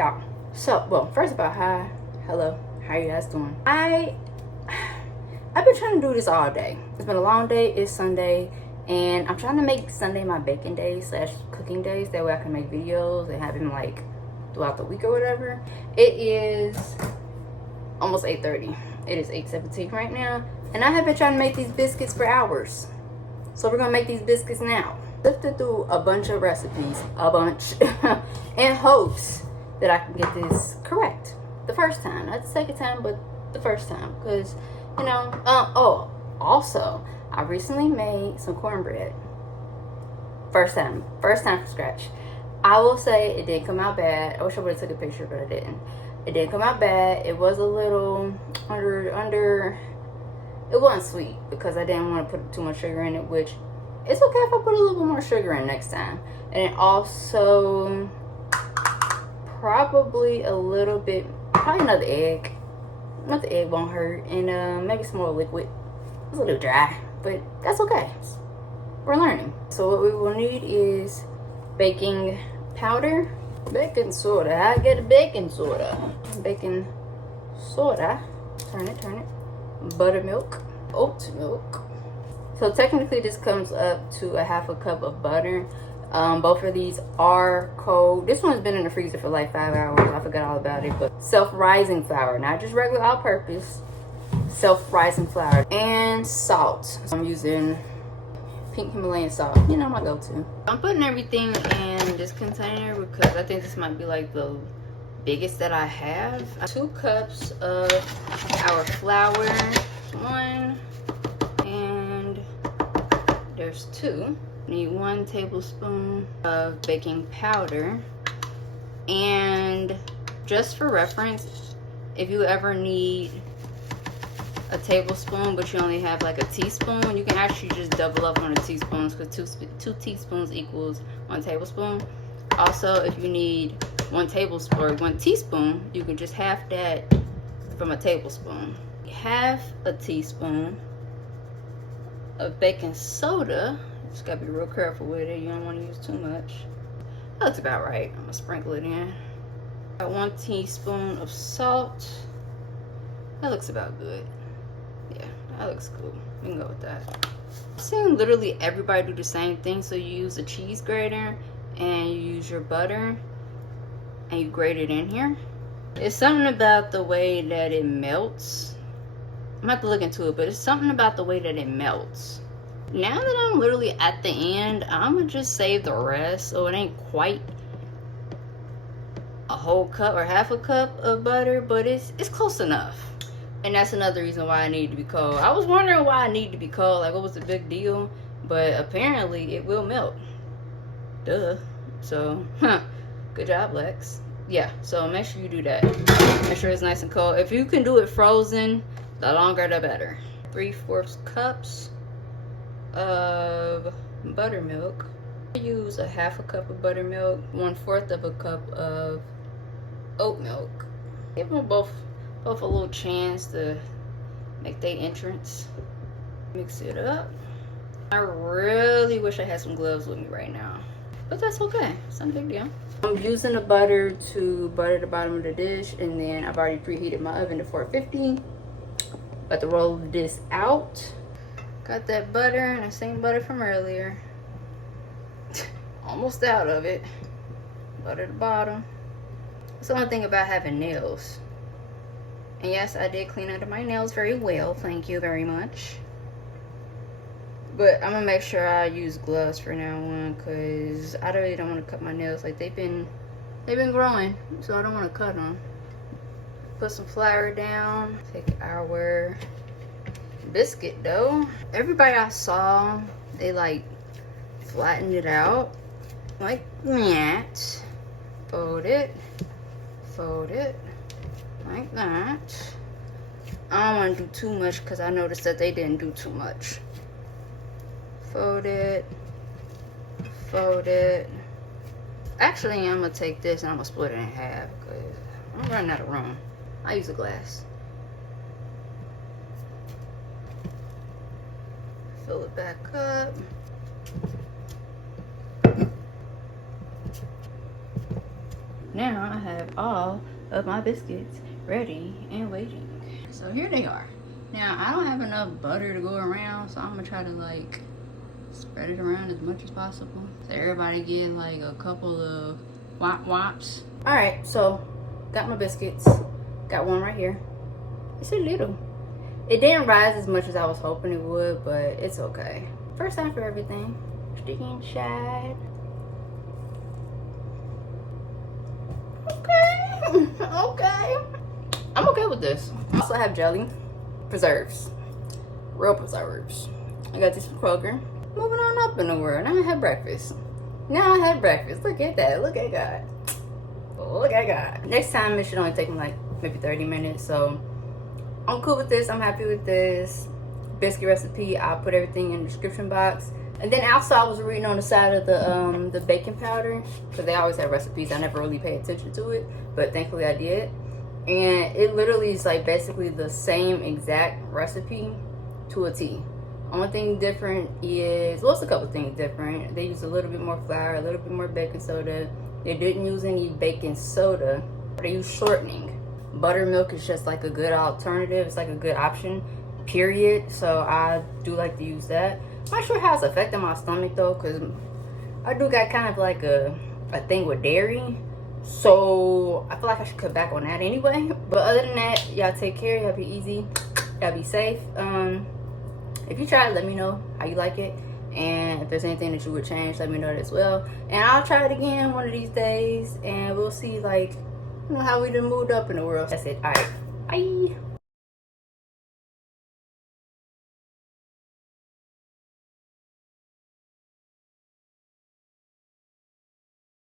y'all. So, well, first of all, hi, hello, how you guys doing? I've been trying to do this all day. It's been a long day. It's Sunday, and I'm trying to make Sunday my baking day slash cooking days. That way I can make videos and have them like throughout the week or whatever. It is almost 8:30. It is 8:17 right now, and I have been trying to make these biscuits for hours. So we're gonna make these biscuits now. Sifted through a bunch of recipes, in hopes that I can get this correct the first time, not the second time, but the first time, because you know. Oh, also, I recently made some cornbread. First time from scratch. I will say it didn't come out bad. I wish I would have took a picture, but I didn't. It didn't come out bad. It was a little under. It wasn't sweet because I didn't want to put too much sugar in it, which it's okay if I put a little bit more sugar in next time. And it also probably a little bit, probably another egg. Another egg won't hurt, and maybe some more liquid. It's a little dry, but that's okay. We're learning. So what we will need is baking powder, baking soda. I get a baking soda. Baking soda. Turn it. Buttermilk, oat milk. So technically this comes up to a half a cup of butter. Both of these are cold. This one's been in the freezer for like 5 hours. I forgot all about it. But self-rising flour, not just regular all-purpose. Self-rising flour and salt. So I'm using pink Himalayan salt. You know, my go-to. I'm putting everything in this container because I think this might be like the biggest that I have. 2 cups of our flour. 1 and there's 2. Need 1 tablespoon of baking powder. And just for reference, if you ever need a tablespoon but you only have like a teaspoon, you can actually just double up on the teaspoons, because 2 teaspoons equals 1 tablespoon. Also, if you need 1 tablespoon or 1 teaspoon, you can just half that from a tablespoon. Half a teaspoon of baking soda. Just gotta be real careful with it. You don't want to use too much. That looks about right. I'm gonna sprinkle it in. Got 1 teaspoon of salt. That looks about good. Yeah, that looks cool. We can go with that. I've seen literally everybody do the same thing. So you use a cheese grater and you use your butter and you grate it in here. It's something about the way that it melts. I'm gonna have to look into it, but it's something about the way that it melts. Now that I'm literally at the end, I'm gonna just save the rest so it ain't quite a whole cup or half a cup of butter, but it's close enough. And that's another reason why I need to be cold. I was wondering why I need to be cold, like what was the big deal? But apparently it will melt. Duh. So, good job, Lex. Yeah, so make sure you do that. Make sure it's nice and cold. If you can do it frozen, the longer the better. 3/4 cups of buttermilk. I use a half a cup of buttermilk, 1/4 of a cup of oat milk. Give them both a little chance to make their entrance. Mix it up. I really wish I had some gloves with me right now, but that's okay. It's not a big deal. I'm using the butter to butter the bottom of the dish, and then I've already preheated my oven to 450. About to roll this out. Got that butter, and the same butter from earlier. Almost out of it. Butter the bottom. That's the only thing about having nails. And yes, I did clean under my nails very well. Thank you very much. But I'm gonna make sure I use gloves from now on, because I really don't want to cut my nails. Like they've been growing, so I don't want to cut them. Put some flour down. Take our biscuit dough. Everybody I saw, they like flattened it out like that. Fold it like that. I don't want to do too much because I noticed that they didn't do too much. Fold it. Actually, I'm gonna take this and I'm gonna split it in half because I'm running out of room. I use a glass. Fill it back up. Now I have all of my biscuits ready and waiting. So here they are. Now I don't have enough butter to go around, so I'm gonna try to like spread it around as much as possible, so everybody get like a couple of wops. All right, so got my biscuits. Got one right here. It's a little. It didn't rise as much as I was hoping it would, but it's okay. First time for everything. Sticky inside. Okay. Okay. I'm okay with this. I also have jelly. Preserves. Real preserves. I got these from Kroger. Moving on up in the world. Now I have breakfast. Now I have breakfast. Look at that. Look at God. Look at God. Next time it should only take me like maybe 30 minutes. So I'm cool with this. I'm happy with this biscuit recipe. I'll put everything in the description box. And then also I was reading on the side of the baking powder, because they always have recipes. I never really paid attention to it, but thankfully I did. And it literally is like basically the same exact recipe to a T. Only thing different is, well, it's a couple things different. They use a little bit more flour, a little bit more baking soda. They didn't use any baking soda. They use shortening. Buttermilk is just like a good alternative. It's like a good option, period. So I do like to use that. I'm not sure how it's affecting my stomach though, because I do got kind of like a thing with dairy. So I feel like I should cut back on that anyway. But other than that, y'all take care. Y'all be easy. Y'all be safe. If you try it, let me know how you like it. And if there's anything that you would change, let me know that as well. And I'll try it again one of these days. And we'll see like, you know, how we done moved up in the world. That's it. All right. Bye.